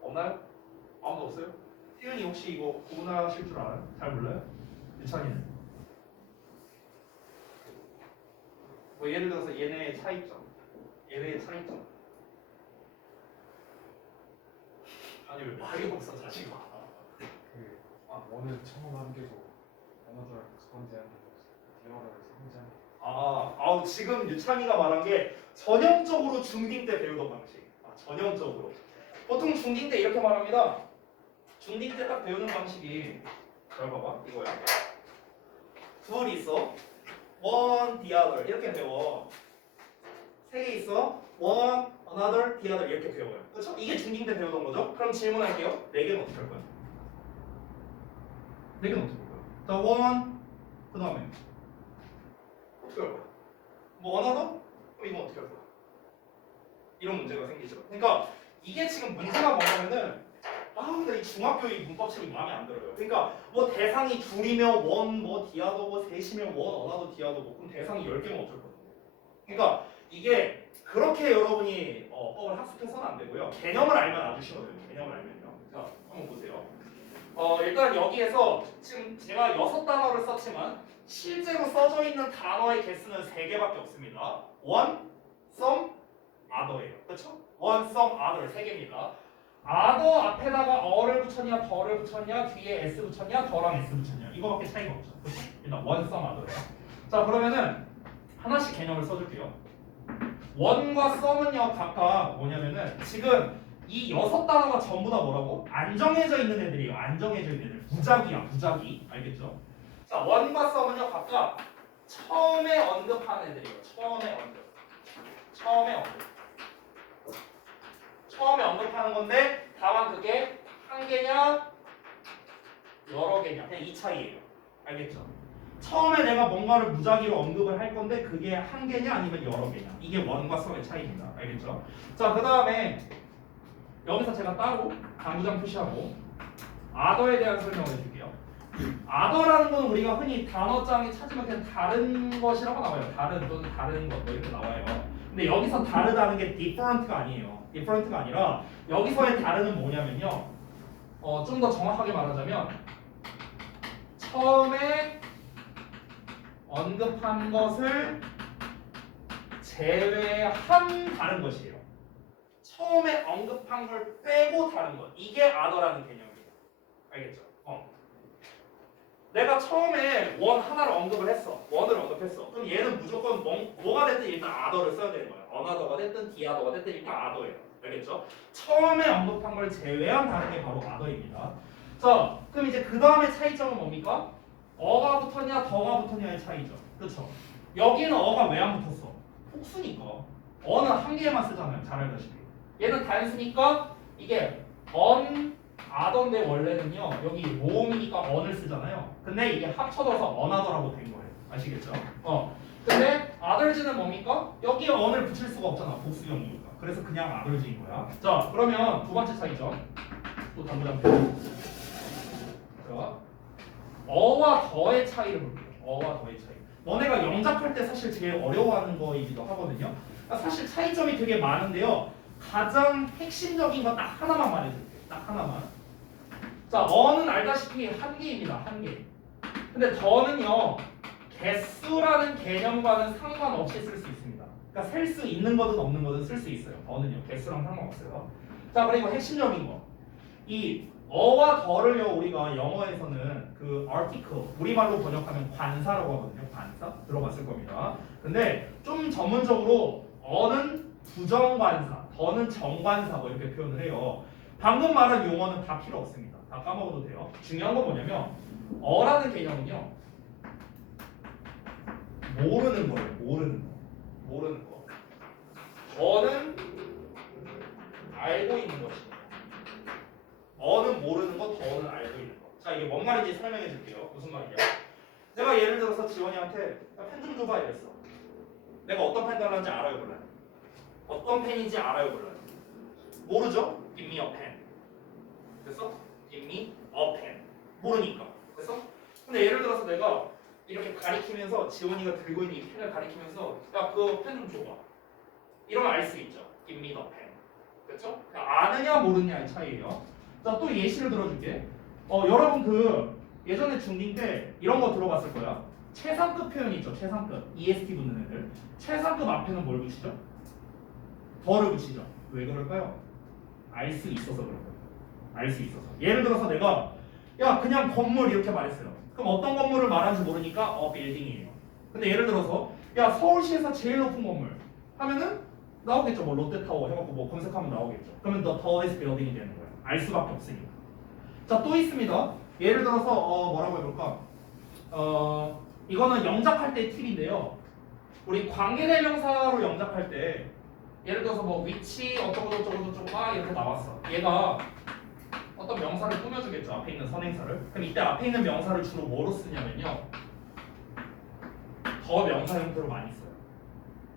없나요? 아무도 없어요? 태윤이 혹시 이거 구분하실 줄 알아요? 잘 몰라요? 유찬이는? 뭐 예를 들어서 얘네의 차이점, 얘네의 차이점. 아니 왜 말이 없어 자식아? 원은 처음 한 개고 어너더를 두 번째 한 개고 디어를 세 번째 한 개. 지금 유찬이가 말한 게 전형적으로 중딩 때 배우던 방식. 전형적으로. 보통 중딩 때 이렇게 말합니다. 중딩 때 딱 배우는 방식이 잘 봐봐. 이거야. 둘 있어. one, the other 이렇게 배워. 세 개 있어. one, another, the other 이렇게 배워요. 그렇죠? 이게 중딩 때 배우던 거죠? 그럼 질문할게요. 네 개는 어떻게 할 거야? 네 개는 어떻게 할 거야? 자, one, 그 다음에 어떻게 할 거야? 뭐 another? 그럼 이건 어떻게 할 거야? 이런 문제가 생기죠. 그러니까 이게 지금 문제가 뭐냐면은 근데 이 중학교의 문법책이 마음에 안 들어요. 그러니까 뭐 대상이 둘이면 원, 뭐 디아도 뭐 셋이면 원, 어나도 디아도 뭐 그럼 대상이 10개면 어쩔 거예요. 그러니까 이게 그렇게 여러분이 법을 학습해서는 안 되고요. 개념을 알면 아주 쉬워요. 개념을 알면요. 자, 한번 보세요. 일단 여기에서 지금 제가 6단어를 썼지만 실제로 써져 있는 단어의 개수는 3개밖에 없습니다. one, some, other예요. 그렇죠? one, some, other 3개입니다. other 앞에다가 어를 붙였냐, 더를 붙였냐, 뒤에 s 붙였냐, 더랑 s 붙였냐 이거밖에 차이가 없죠. 그렇죠? 일단 one, some, other예요. 자, 그러면은 하나씩 개념을 써줄게요. one과 some은요 각각 뭐냐면은 지금 이 6단어가 전부 다 뭐라고? 안정해져 있는 애들이에요. 안정해져 있는 애들. 부작이야, 부작이. 알겠죠? 자, one과 some은요 각각 처음에 언급하는 애들이에요. 처음에 언급하는 건데 다만 그게 한 개냐 여러 개냐 그냥 이 차이예요. 알겠죠? 처음에 내가 뭔가를 무작위로 언급을 할 건데 그게 한 개냐 아니면 여러 개냐 이게 원과 some의 차이입니다. 알겠죠? 자, 그 다음에 여기서 제가 따로 당구장 표시하고 other에 대한 설명을 해줄게요. other라는 건 우리가 흔히 단어장에 찾으면 그냥 다른 것이라고 나와요. 다른 또는 다른 것 뭐 이렇게 나와요. 근데 여기서 다르다는 게 different가 아니에요. different가 아니라 여기서의 다르는 뭐냐면요. 좀 더 정확하게 말하자면 처음에 언급한 것을 제외한 다른 것이에요. 처음에 언급한 걸 빼고 다른 것. 이게 other라는 개념이에요. 알겠죠? 내가 처음에 원 하나를 언급을 했어. 원을 언급했어. 그럼 얘는 무조건 뭐가 됐든 일단 other를 써야 되는 거야. another가 됐든 the-other가 됐든 일단 other예요. 알겠죠? 처음에 언급한 걸 제외한 다른 게 바로 other입니다. 자, 그럼 이제 그 다음에 차이점은 뭡니까? 어가 붙었냐, 더가 붙었냐의 차이죠. 그렇죠? 여기는 어가 왜 안 붙었어? 복수니까. 어는 한 개만 쓰잖아요. 잘 알다시피. 얘는 단수니까 이게 other인데 원래는요. 여기 모음이니까 on을 쓰잖아요. 근데 이게 합쳐져서 another라고 된 거예요. 아시겠죠? 근데 others는 뭡니까? 여기에 on을 붙일 수가 없잖아. 복수형이니까. 그래서 그냥 others인 거야. 자, 그러면 두 번째 차이죠. 또 당구장 표. 자, 어와 더의 차이를 볼게요. 어와 더의 차이. 너네가 영작할 때 사실 제일 어려워하는 거이기도 하거든요. 사실 차이점이 되게 많은데요. 가장 핵심적인 거 딱 하나만 말해줄게요. 딱 하나만. 자, 어는 알다시피 한 개입니다. 한 개. 근데 더는요. 개수라는 개념과는 상관없이 쓸 수 있습니다. 그러니까 셀 수 있는 거든 없는 거든 쓸 수 있어요. 더는요. 개수랑 상관없어요. 자, 그리고 핵심적인 거. 이 어와 더를요 우리가 영어에서는 그 article 우리말로 번역하면 관사라고 하거든요. 관사 들어봤을 겁니다. 근데 좀 전문적으로 어는 부정관사, 더는 정관사 뭐 이렇게 표현을 해요. 방금 말한 용어는 다 필요 없습니다. 다 까먹어도 돼요. 중요한 건 뭐냐면 어라는 개념은요 모르는 거예요. 모르는 거. 어는 알고 있는 것입니다. 어는 모르는 거, 더는 알고 있는 거. 자, 이게 뭔 말인지 설명해 줄게요. 무슨 말이냐? 내가 예를 들어서 지원이한테 펜 좀 줘봐 이랬어. 내가 어떤 펜 달라는지 알아요, 몰라요? 어떤 펜인지 알아요, 몰라요? 모르죠? Give me a pen. 됐어? Give me a pen. 모르니까. 됐어? 근데 예를 들어서 내가 이렇게 가리키면서 지원이가 들고 있는 이 펜을 가리키면서 야, 그 펜 좀 줘봐. 이러면 알 수 있죠. Give me the pen. 됐죠? 그러니까 아느냐 모르느냐의 차이예요. 자, 또 예시를 들어줄게. 여러분 그 예전에 중딩 때 이런 거 들어봤을 거야. 최상급 표현 있죠. 최상급. EST 붙는 애들. 최상급 앞에는 뭘 붙이죠? 더를 붙이죠. 왜 그럴까요? 알 수 있어서 그런 거예요. 알 수 있어서. 예를 들어서 내가 야 그냥 건물 이렇게 말했어요. 그럼 어떤 건물을 말하는지 모르니까 빌딩이에요. 근데 예를 들어서 야 서울시에서 제일 높은 건물 하면은 나오겠죠. 뭐 롯데타워 해갖고 뭐 검색하면 나오겠죠. 그러면 the tallest building이 되는 거예요. 알 수밖에 없으니까. 자, 또 있습니다. 예를 들어서 뭐라고 해볼까? 이거는 영작할 때 팁인데요. 우리 관계대명사로 영작할 때 예를 들어서 뭐 위치 어쩌고 저쩌고 저쩌고 막 이렇게 나왔어. 얘가 어떤 명사를 꾸며주겠죠. 앞에 있는 선행사를. 그럼 이때 앞에 있는 명사를 주로 뭐로 쓰냐면요. 더 명사 형태로 많이 써요.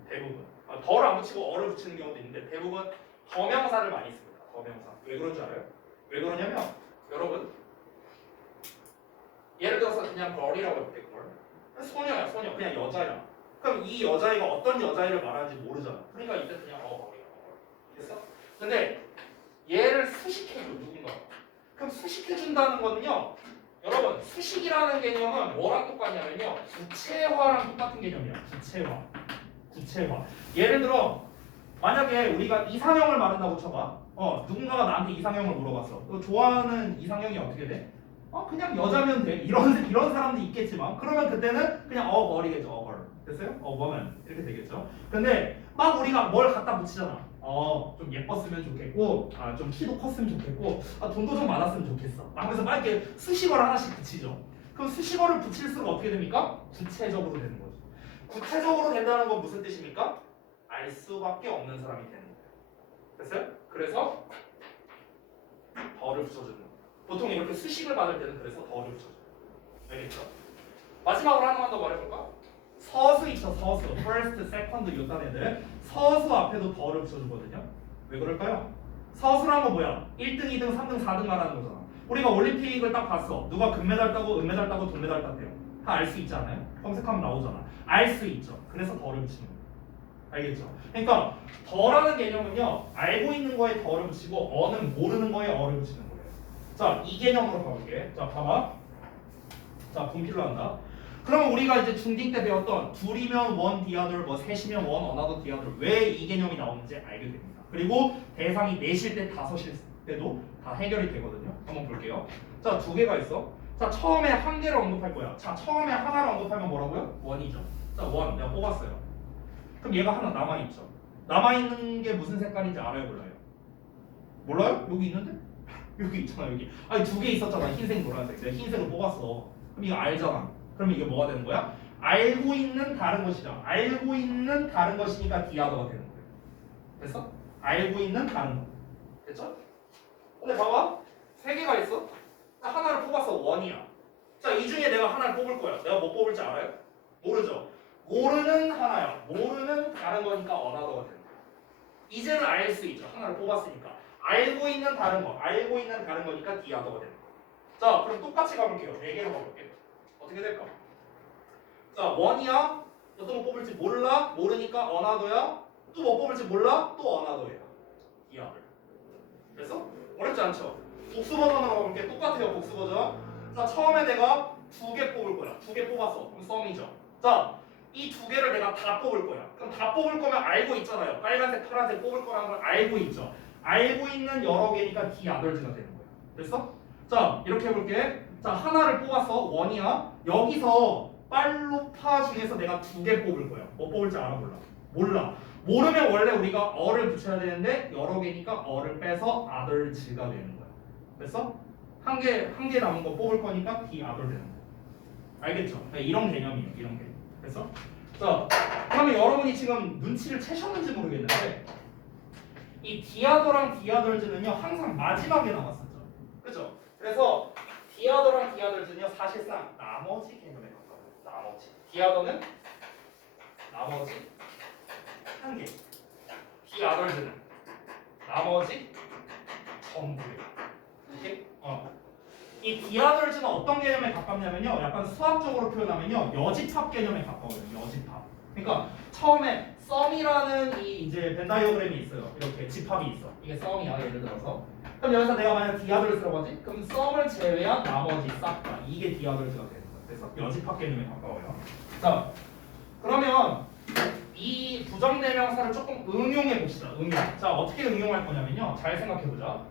대부분. 더를 안 붙이고 어를 붙이는 경우도 있는데 대부분 더 명사를 많이 씁니다. 더 명사. 왜 그런 줄 알아요? 왜 그러냐면 여러분 예를 들어서 그냥 걸이라고 해볼게. 걸. 소녀야 소녀. 그냥 여자야. 그럼 이 여자애가 어떤 여자애를 말하는지 모르잖아. 그러니까 이때 그냥 걸이야. 됐어? 근데 얘를 수식해줘 누군가. 그럼 수식해준다는 거는요. 여러분 수식이라는 개념은 뭐랑 똑같냐면요. 구체화랑 똑같은 개념이야. 구체화. 구체화. 예를 들어 만약에 우리가 이상형을 말한다고 쳐봐. 누군가가 나한테 이상형을 물어봤어. 너 좋아하는 이상형이 어떻게 돼? 그냥 여자면 돼. 이런 사람도 있겠지만 그러면 그때는 그냥 머리겠죠. 걸. 됐어요? woman 이렇게 되겠죠. 근데 막 우리가 뭘 갖다 붙이잖아. 좀 예뻤으면 좋겠고, 좀 키도 컸으면 좋겠고, 돈도 좀 많았으면 좋겠어. 하면서 막 이렇게 수식어를 하나씩 붙이죠. 그럼 수식어를 붙일수록 어떻게 됩니까? 구체적으로 되는 거죠. 구체적으로 된다는 건 무슨 뜻입니까? 알 수밖에 없는 사람이 되는 거예요. 됐어요? 그래서 더를 붙여주는 거예요. 보통 이렇게 수식을 받을 때는 그래서 더를 붙여줘요. 알겠죠? 마지막으로 하나만 더 말해볼까? 서수 있죠, 서수. first, second 이딴 애들 서수 앞에도 더를 붙여주거든요. 왜 그럴까요? 서수란 건 뭐야? 1등, 2등, 3등, 4등 말하는 거잖아. 우리가 올림픽을 딱 봤어. 누가 금메달 따고 은메달 따고 돈메달 땄대요. 다 알 수 있지 않아요? 검색하면 나오잖아. 알 수 있죠. 그래서 더를 붙이는 거예요. 알겠죠? 그러니까 더라는 개념은요. 알고 있는 거에 더를 붙이고 어는 모르는 거에 어를 붙이는 거예요. 자, 이 개념으로 가볼게. 자, 봐봐. 자, 분필로 한다. 그러면 우리가 이제 중딩 때 배웠던 둘이면 원 디아돌, 뭐 셋이면 원 어나더 디아돌 왜 이 개념이 나오는지 알게 됩니다. 그리고 대상이 넷일 때 다섯일 때도 다 해결이 되거든요. 한번 볼게요. 자, 두 개가 있어. 자, 처음에 한 개를 언급할 거야. 자, 처음에 하나를 언급하면 뭐라고요? 원이죠. 자, 원 내가 뽑았어요. 그럼 얘가 하나 남아있죠. 남아있는 게 무슨 색깔인지 알아요, 몰라요? 몰라요? 여기 있는데? 여기 있잖아, 여기. 아니, 두 개 있었잖아. 흰색, 노란색. 내가 흰색을 뽑았어. 그럼 이거 알잖아. 그러면 이게 뭐가 되는 거야? 알고 있는 다른 것이다. 알고 있는 다른 것이니까 디아더가 되는 거예요. 됐어? 알고 있는 다른 것. 됐죠? 근데 봐봐. 세 개가 있어. 자, 하나를 뽑았어. 원이야. 자, 이 중에 내가 하나를 뽑을 거야. 내가 뭐 뽑을지 알아요? 모르죠? 모르는 하나야. 모르는 다른 거니까 어나더가 되는 거야. 이제는 알 수 있죠. 하나를 뽑았으니까. 알고 있는 다른 거. 알고 있는 다른 거니까 디아더가 되는 거야. 자, 그럼 똑같이 가볼게요. 네 개로 가볼게요. 어떻게 될까? 자, 원이야. 어떤 거 뽑을지 몰라. 모르니까 어나더야. 또 뭐 뽑을지 몰라. 또 어나더야. 디아더. 그래서 어렵지 않죠? 복수 버전으로 가볼게. 똑같아요. 복수 버전. 자, 처음에 내가 두 개 뽑을 거야. 두 개 뽑았어. 그럼 썸이죠. 자, 이 두 개를 내가 다 뽑을 거야. 그럼 다 뽑을 거면 알고 있잖아요. 빨간색, 파란색 뽑을 거라는 걸 알고 있죠. 알고 있는 여러 개니까 디아덜즈가 되는 거야. 됐어? 자, 이렇게 해볼게. 자, 하나를 뽑았어. 원이야. 여기서 빨로파 중에서 내가 두 개 뽑을 거야. 뭐 뽑을지 알아 몰라? 몰라. 모르면 원래 우리가 어를 붙여야 되는데 여러 개니까 어를 빼서 아덜즈가 되는 거야. 됐어? 한 개 남은 거 뽑을 거니까 디아덜 되는 거야. 알겠죠? 이런 개념이에요. 이런 개념. 됐어? 자, 그러면 여러분이 지금 눈치를 채셨는지 모르겠는데 이 디아더랑 디아덜즈는요 항상 마지막에 나왔었죠. 그죠? 그래서 디아더랑 디아덜즈는요 사실상 나머지 개념에 가까워요. 나머지. 디아더는 나머지 한 개. 디아덜즈는 나머지 전부예요. 이렇게? 이 디아덜즈는 어떤 개념에 가깝냐면요. 약간 수학적으로 표현하면요. 여집합 개념에 가까워요. 여집합. 그러니까 처음에 썸이라는 이 이제 벤 다이어그램이 있어요. 이렇게 집합이 있어. 이게 썸이야. 예를 들어서. 그럼 여기서 내가 만약 디아덜즈라고 하지? 그럼 썸을 제외한 나머지 싹 다. 이게 디아덜즈가 되는 거예요. 그래서 여집합 개념에 가까워요. 자, 그러면 이 부정대명사를 조금 응용해 봅시다. 응용. 자, 어떻게 응용할 거냐면요. 잘 생각해 보자.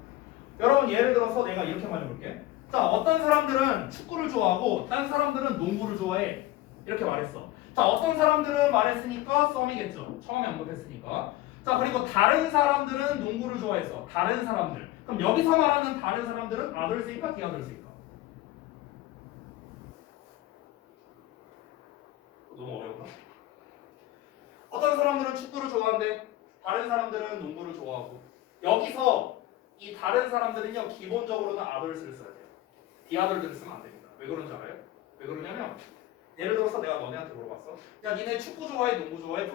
여러분 예를 들어서 내가 이렇게 말해볼게. 자, 어떤 사람들은 축구를 좋아하고 딴 사람들은 농구를 좋아해. 이렇게 말했어. 자, 어떤 사람들은 말했으니까 썸이겠죠. 처음에 언급했으니까. 자, 그리고 다른 사람들은 농구를 좋아했어. 다른 사람들. 그럼 여기서 말하는 다른 사람들은 아들스일까 디아들스일까? 너무 어려운가? 어떤 사람들은 축구를 좋아하는데 다른 사람들은 농구를 좋아하고 여기서 이 다른 사람들은요 기본적으로는 others를 써야 돼요. the other들을 쓰면 안 됩니다. 왜 그런지 알아요? 왜 그러냐면 예를 들어서 내가 너네한테 물어봤어. 야 니네 축구 좋아해 농구 좋아해?